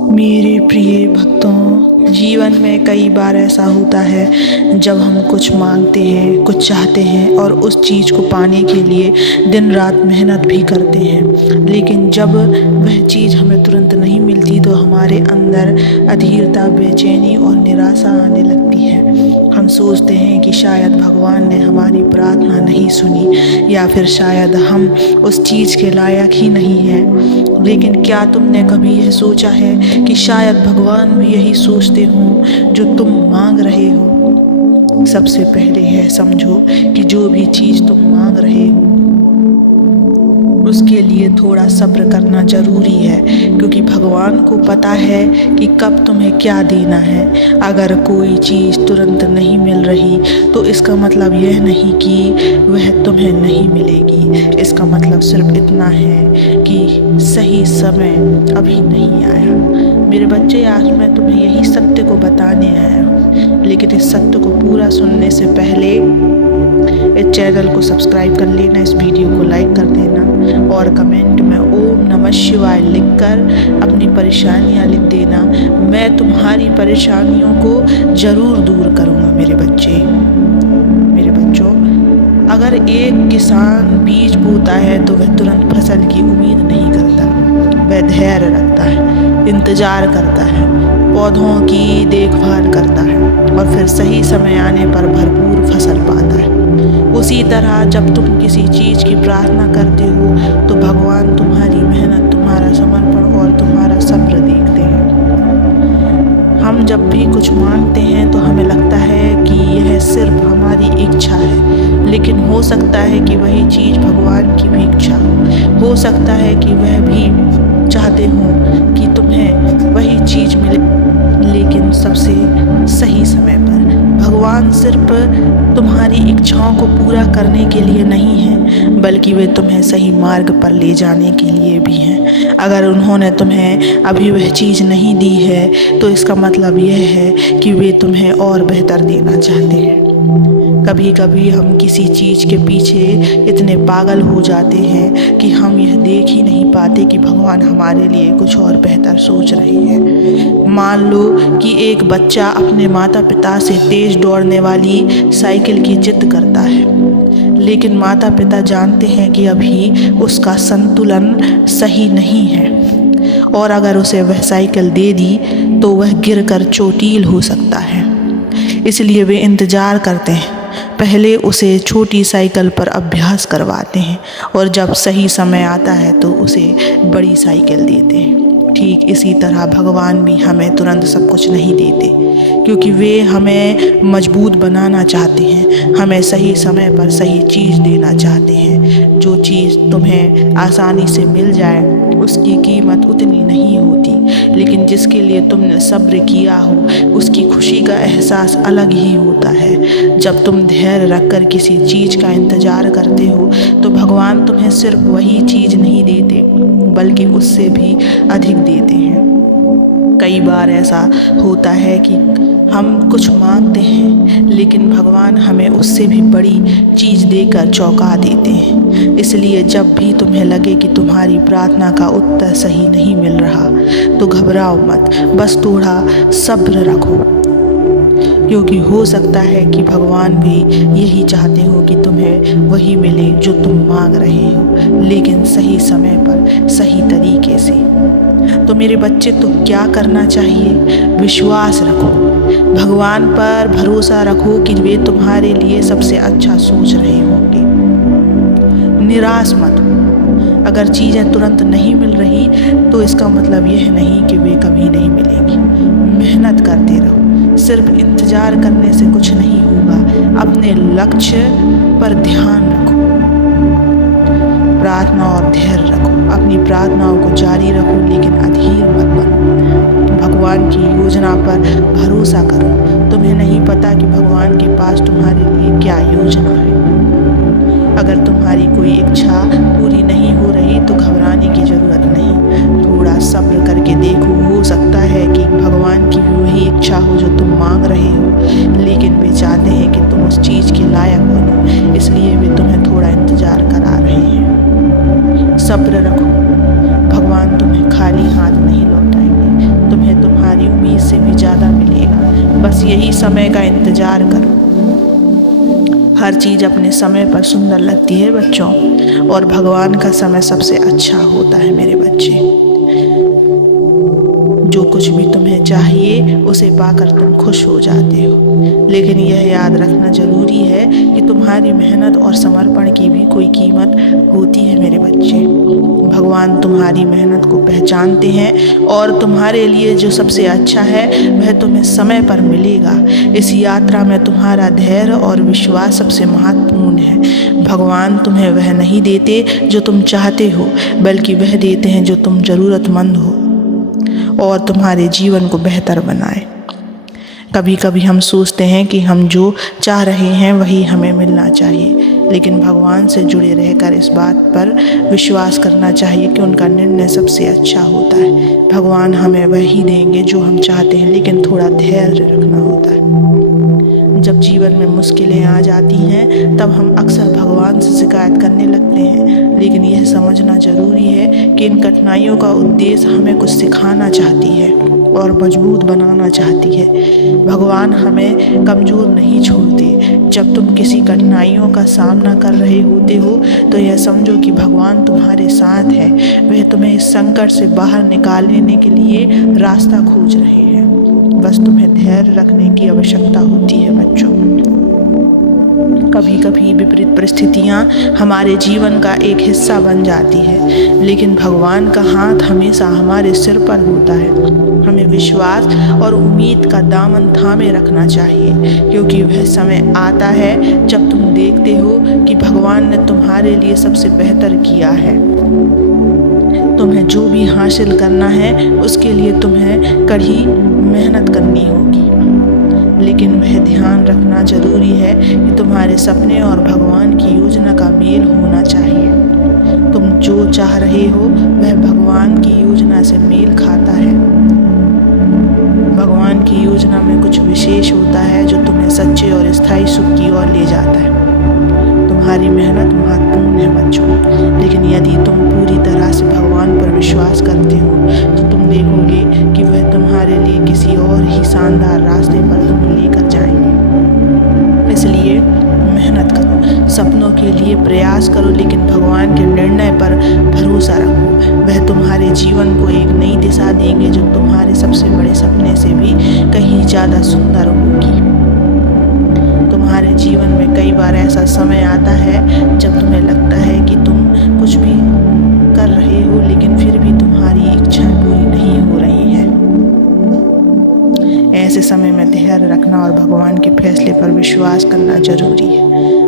मेरे प्रिय भक्तों, जीवन में कई बार ऐसा होता है जब हम कुछ मांगते हैं, कुछ चाहते हैं और उस चीज़ को पाने के लिए दिन रात मेहनत भी करते हैं, लेकिन जब वह चीज़ हमें तुरंत नहीं मिलती तो हमारे अंदर अधीरता, बेचैनी और निराशा आने लगती है। हम सोचते हैं कि शायद भगवान ने हमारी प्रार्थना नहीं सुनी या फिर शायद हम उस चीज़ के लायक ही नहीं हैं। लेकिन क्या तुमने कभी यह सोचा है कि शायद भगवान भी यही सोचते हों जो तुम मांग रहे हो? सबसे पहले यह समझो कि जो भी चीज़ तुम मांग रहे हो उसके लिए थोड़ा सब्र करना ज़रूरी है, क्योंकि भगवान को पता है कि कब तुम्हें क्या देना है। अगर कोई चीज़ तुरंत नहीं मिल रही तो इसका मतलब यह नहीं कि वह तुम्हें नहीं मिलेगी। इसका मतलब सिर्फ इतना है कि सही समय अभी नहीं आया। मेरे बच्चे, आज मैं तुम्हें यही सत्य को बताने आया हूँ, लेकिन इस सत्य को पूरा सुनने से पहले इस चैनल को सब्सक्राइब कर लेना, इस वीडियो को लाइक कर देना और कमेंट में ओम नमः शिवाय लिखकर अपनी परेशानियां लिख देना। मैं तुम्हारी परेशानियों को ज़रूर दूर करूँगा। मेरे बच्चों, अगर एक किसान बीज बोता है तो वह तुरंत फसल की उम्मीद नहीं करता। वह धैर्य रखता है, इंतज़ार करता है, पौधों की देखभाल करता है और फिर सही समय आने पर भरपूर फसल पाता है। उसी तरह जब तुम किसी चीज़ की प्रार्थना करते हो तो भगवान तुम्हारी मेहनत, तुम्हारा समर्पण और तुम्हारा सब्र देखते हैं। हम जब भी कुछ मांगते हैं तो हमें लगता है कि यह सिर्फ हमारी इच्छा है, लेकिन हो सकता है कि वही चीज़ भगवान की भी इच्छा हो सकता है कि वह भी चाहते हो कि तुम्हें वही चीज़ मिले, लेकिन सबसे सही समय पर। भगवान सिर्फ तुम्हारी इच्छाओं को पूरा करने के लिए नहीं है, बल्कि वे तुम्हें सही मार्ग पर ले जाने के लिए भी हैं। अगर उन्होंने तुम्हें अभी वह चीज़ नहीं दी है तो इसका मतलब यह है कि वे तुम्हें और बेहतर देना चाहते हैं। कभी कभी हम किसी चीज़ के पीछे इतने पागल हो जाते हैं कि हम यह देख ही नहीं पाते कि भगवान हमारे लिए कुछ और बेहतर सोच रहे हैं। मान लो कि एक बच्चा अपने माता पिता से तेज़ दौड़ने वाली साइकिल की जिद करता है, लेकिन माता पिता जानते हैं कि अभी उसका संतुलन सही नहीं है और अगर उसे वह साइकिल दे दी तो वह गिरकर चोटिल हो सकता है। इसलिए वे इंतज़ार करते हैं, पहले उसे छोटी साइकिल पर अभ्यास करवाते हैं और जब सही समय आता है तो उसे बड़ी साइकिल देते हैं। ठीक इसी तरह भगवान भी हमें तुरंत सब कुछ नहीं देते, क्योंकि वे हमें मजबूत बनाना चाहते हैं, हमें सही समय पर सही चीज़ देना चाहते हैं। जो चीज़ तुम्हें आसानी से मिल जाए उसकी कीमत उतनी नहीं होती, लेकिन जिसके लिए तुमने सब्र किया हो उसकी खुशी का एहसास अलग ही होता है। जब तुम धैर्य रखकर किसी चीज़ का इंतज़ार करते हो तो भगवान तुम्हें सिर्फ वही चीज़ नहीं देते बल्कि उससे भी अधिक देते हैं। कई बार ऐसा होता है कि हम कुछ मांगते हैं लेकिन भगवान हमें उससे भी बड़ी चीज़ देकर चौंका देते हैं। इसलिए जब भी तुम्हें लगे कि तुम्हारी प्रार्थना का उत्तर सही नहीं मिल रहा तो घबराओ मत, बस थोड़ा सब्र रखो, क्योंकि हो सकता है कि भगवान भी यही चाहते हो कि तुम्हें वही मिले जो तुम मांग रहे हो, लेकिन सही समय पर सही तरीके से। तो मेरे बच्चे, तो क्या करना चाहिए? विश्वास रखो, भगवान पर भरोसा रखो कि वे तुम्हारे लिए सबसे अच्छा सोच रहे होंगे। निराश मत हो, अगर चीज़ें तुरंत नहीं मिल रही तो इसका मतलब यह नहीं कि वे कभी नहीं मिलेंगी। मेहनत करते रहो, सिर्फ इंतज़ार करने से कुछ नहीं होगा। अपने लक्ष्य पर ध्यान रखो, प्रार्थना और धैर्य रखो, अपनी प्रार्थनाओं को जारी रखो, लेकिन अधीर मत बनो। भगवान की योजना पर भरोसा करो। तुम्हें नहीं पता कि भगवान के पास तुम्हारे लिए क्या योजना है। अगर तुम्हारी कोई इच्छा पूरी नहीं हो रही तो घबराने की ज़रूरत नहीं, थोड़ा सब्र करके देखो। हो सकता है कि भगवान की भी वही इच्छा हो जो तुम मांग रहे हो, लेकिन वे चाहते हैं कि तुम उस चीज़ के लायक बनो, इसलिए वे तुम्हें थोड़ा इंतज़ार करा रहे हैं। सब्र रखो, भगवान तुम्हें खाली हाथ नहीं लौटाएंगे। तुम्हारी उम्मीद से भी ज़्यादा मिलेगा। बस यही समय का इंतज़ार करो। हर चीज़ अपने समय पर सुंदर लगती है बच्चों, और भगवान का समय सबसे अच्छा होता है मेरे बच्चे। जो कुछ भी तुम्हें चाहिए उसे पाकर तुम खुश हो जाते हो, लेकिन यह याद रखना जरूरी है कि तुम्हारी मेहनत और समर्पण की भी कोई कीमत होती है मेरे बच्चे। भगवान तुम्हारी मेहनत को पहचानते हैं और तुम्हारे लिए जो सबसे अच्छा है वह तुम्हें समय पर मिलेगा। इस यात्रा में तुम्हारा धैर्य और विश्वास सबसे महत्वपूर्ण है। भगवान तुम्हें वह नहीं देते जो तुम चाहते हो, बल्कि वह देते हैं जो तुम ज़रूरतमंद हो और तुम्हारे जीवन को बेहतर बनाए। कभी कभी हम सोचते हैं कि हम जो चाह रहे हैं वही हमें मिलना चाहिए, लेकिन भगवान से जुड़े रहकर इस बात पर विश्वास करना चाहिए कि उनका निर्णय सबसे अच्छा होता है। भगवान हमें वही देंगे जो हम चाहते हैं, लेकिन थोड़ा धैर्य रखना होता है। जब जीवन में मुश्किलें आ जाती हैं तब हम अक्सर भगवान से शिकायत करने लगते हैं, लेकिन यह समझना ज़रूरी है कि इन कठिनाइयों का उद्देश्य हमें कुछ सिखाना चाहती है और मजबूत बनाना चाहती है। भगवान हमें कमज़ोर नहीं छोड़ते। जब तुम किसी कठिनाइयों का सामना कर रहे होते हो तो यह समझो कि भगवान तुम्हारे साथ है। वह तुम्हें इस संकट से बाहर निकालने के लिए रास्ता खोज रहे हैं। बस तुम्हें धैर्य रखने की आवश्यकता होती है बच्चों। कभी कभी विपरीत परिस्थितियाँ हमारे जीवन का एक हिस्सा बन जाती है, लेकिन भगवान का हाथ हमेशा हमारे सिर पर होता है। हमें विश्वास और उम्मीद का दामन थामे रखना चाहिए, क्योंकि वह समय आता है जब तुम देखते हो कि भगवान ने तुम्हारे लिए सबसे बेहतर किया है। तुम्हें जो भी हासिल करना है उसके लिए तुम्हें कड़ी मेहनत करनी होगी, लेकिन वह ध्यान रखना जरूरी है कि तुम्हारे सपने और भगवान की योजना का मेल होना चाहिए। तुम जो चाह रहे हो वह भगवान की योजना से मेल खाता है। भगवान की योजना में कुछ विशेष होता है जो तुम्हें सच्चे और स्थायी सुख की ओर ले जाता है। तुम्हारी मेहनत महत्वपूर्ण है बच्चों, लेकिन यदि तुम पूरी तरह से भगवान पर विश्वास करते हो तो तुम देखोगे कि वह तुम्हारे लिए किसी और ही शानदार रास्ते पर तुम्हें लेकर जाएंगे। इसलिए मेहनत करो, सपनों के लिए प्रयास करो, लेकिन भगवान के निर्णय पर भरोसा रखो। वह तुम्हारे जीवन को एक नई दिशा देंगे जो तुम्हारे सबसे बड़े सपने से भी कहीं ज़्यादा सुंदर होगी। तुम्हारे जीवन में कई बार ऐसा समय आता है जब तुम्हें लगता है कि तुम कुछ भी कर रहे हो, लेकिन फिर भी तुम्हारी इच्छाएं पूरी नहीं हो रही हैं। ऐसे समय में धैर्य रखना और भगवान के फैसले पर विश्वास करना जरूरी है।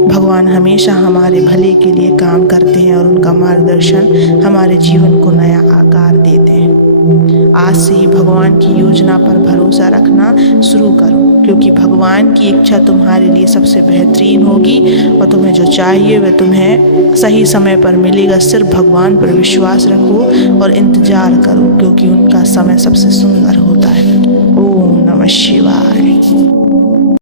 भगवान हमेशा हमारे भले के लिए काम करते हैं और उनका मार्गदर्शन हमारे जीवन को नया आकार देते हैं। आज से ही भगवान की योजना पर भरोसा रखना शुरू करो, क्योंकि भगवान की इच्छा तुम्हारे लिए सबसे बेहतरीन होगी और तुम्हें जो चाहिए वह तुम्हें सही समय पर मिलेगा। सिर्फ भगवान पर विश्वास रखो और इंतजार करो, क्योंकि उनका समय सबसे सुंदर होता है। ओम नमः शिवाय।